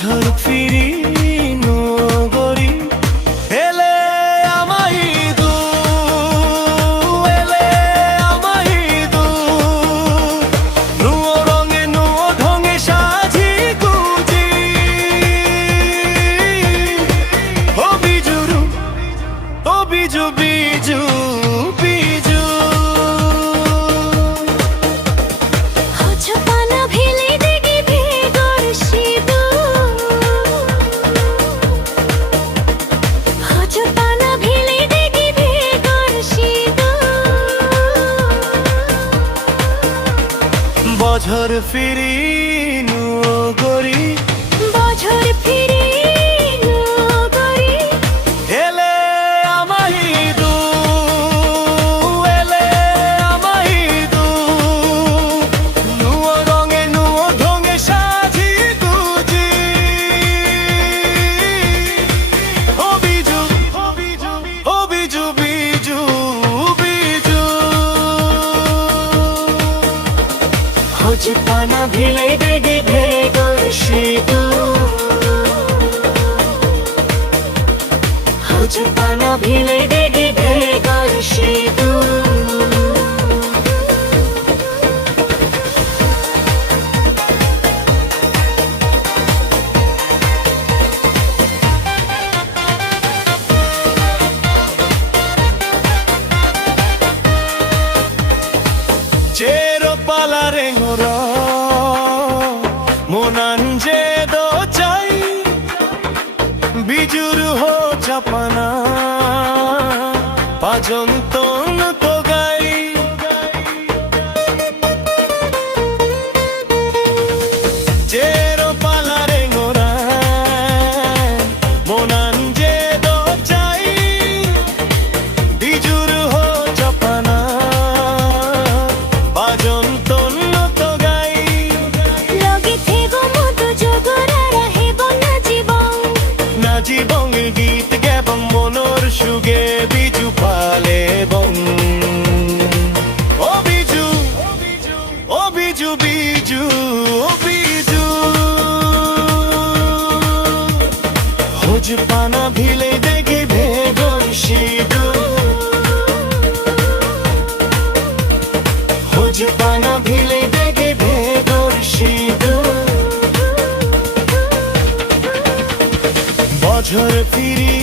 বছর ফিরি নগরী এলে আমায় দু এলে আমায় দু নুয়ো রঙে নুয়ো ঢঙে সাজি গুজি ও বিজুরু ও বিজু বিজু বিজু বছর ফিরি নগরী বছর ফিরি নগরী এলে আমায় দু এলে আমায় দু নুয়ো রঙে নুয়ো ঢঙে সাজি গুজি ও বিজু ও বিজু ও বিজু বিজু বিজু হজপানা ভিলে দেগে ভেগর সিধু হজপানা ভিলে দেগে ভেগর সিধু Cero palare ngoro monanje do chai bijur ho chapana pajon ton to gai Cero palare ngora monanje do chai bijur ho chapana বাজন তন্ন তো গাই লগে থেগো মতো জগরারা হেগো না জীবন না জীবঙ্গে গীত গেবং মনোর সুগে বিজু পালে বং ও বিজু ও বিজু বিজু ও বিজু হোজ পানা ভিলে দেখে ভেগর সিধু হজপানা ভিলে দেখে ভেগর সিধু বছর ফিরি